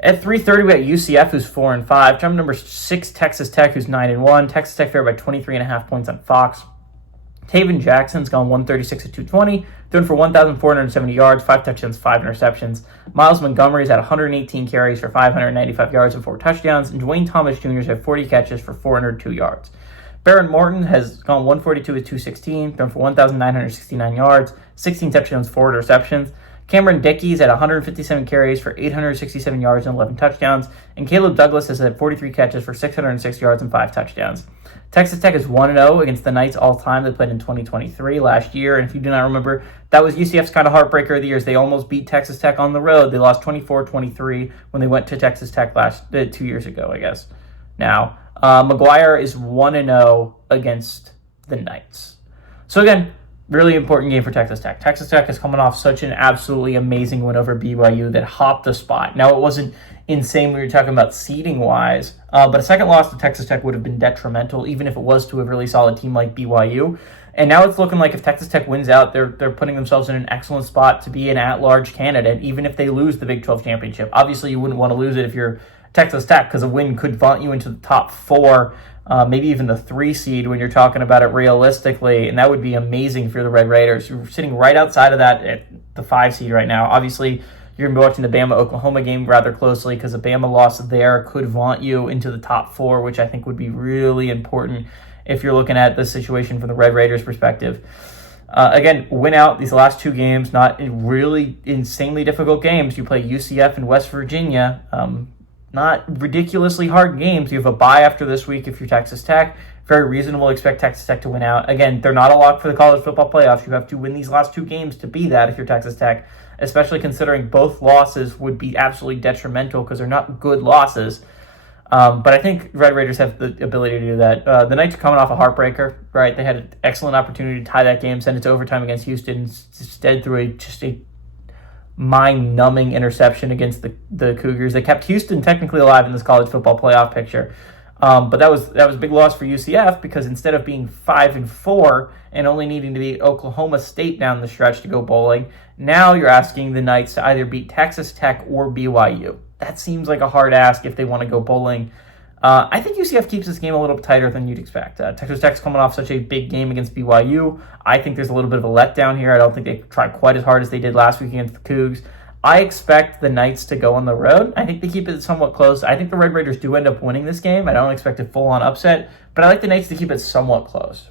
At 3:30, we got UCF, who's 4-5. Jump number 6, Texas Tech, who's 9-1. Texas Tech favored by 23.5 points on Fox. Taven Jackson's gone 136 at 220, thrown for 1,470 yards, 5 touchdowns, 5 interceptions. Miles Montgomery's had 118 carries for 595 yards and 4 touchdowns, and Dwayne Thomas Jr.'s had 40 catches for 402 yards. Baron Morton has gone 142 at 216, thrown for 1,969 yards, 16 touchdowns, 4 interceptions. Cameron Dickey's had 157 carries for 867 yards and 11 touchdowns, and Caleb Douglas has had 43 catches for 606 yards and 5 touchdowns. Texas Tech is 1-0 against the Knights all-time. They played in 2023 last year, and if you do not remember, that was UCF's kind of heartbreaker of the years. They almost beat Texas Tech on the road. They lost 24-23 when they went to Texas Tech 2 years ago, I guess. Now, McGuire is 1-0 against the Knights. So again, really important game for Texas Tech. Texas Tech is coming off such an absolutely amazing win over BYU that hopped a spot. Now, it wasn't insane when you're talking about seeding-wise, but a second loss to Texas Tech would have been detrimental, even if it was to a really solid team like BYU. And now it's looking like if Texas Tech wins out, they're putting themselves in an excellent spot to be an at-large candidate, even if they lose the Big 12 championship. Obviously, you wouldn't want to lose it if you're Texas Tech, because a win could vault you into the top 4, maybe even the 3 seed when you're talking about it realistically, and that would be amazing if you're the Red Raiders. You're sitting right outside of that at the 5 seed right now. Obviously, you're going to be watching the Bama-Oklahoma game rather closely because a Bama loss there could vaunt you into the top 4, which I think would be really important if you're looking at the situation from the Red Raiders' perspective. Again, win out these last 2 games, not really insanely difficult games. You play UCF and West Virginia. Not ridiculously hard games. You have a bye after this week if you're Texas Tech. Very reasonable to expect Texas Tech to win out. Again, they're not a lock for the college football playoffs. You have to win these last 2 games to be that if you're Texas Tech, especially considering both losses would be absolutely detrimental because they're not good losses. But I think Red Raiders have the ability to do that. The Knights are coming off a heartbreaker, right? They had an excellent opportunity to tie that game, send it to overtime against Houston, instead through a mind-numbing interception against the Cougars. They kept Houston technically alive in this college football playoff picture. But that was a big loss for UCF because instead of being 5-4 and only needing to beat Oklahoma State down the stretch to go bowling, now you're asking the Knights to either beat Texas Tech or BYU. That seems like a hard ask if they want to go bowling. I think UCF keeps this game a little tighter than you'd expect. Texas Tech's coming off such a big game against BYU. I think there's a little bit of a letdown here. I don't think they tried quite as hard as they did last week against the Cougs. I expect the Knights to go on the road. I think they keep it somewhat close. I think the Red Raiders do end up winning this game. I don't expect a full-on upset, but I like the Knights to keep it somewhat close.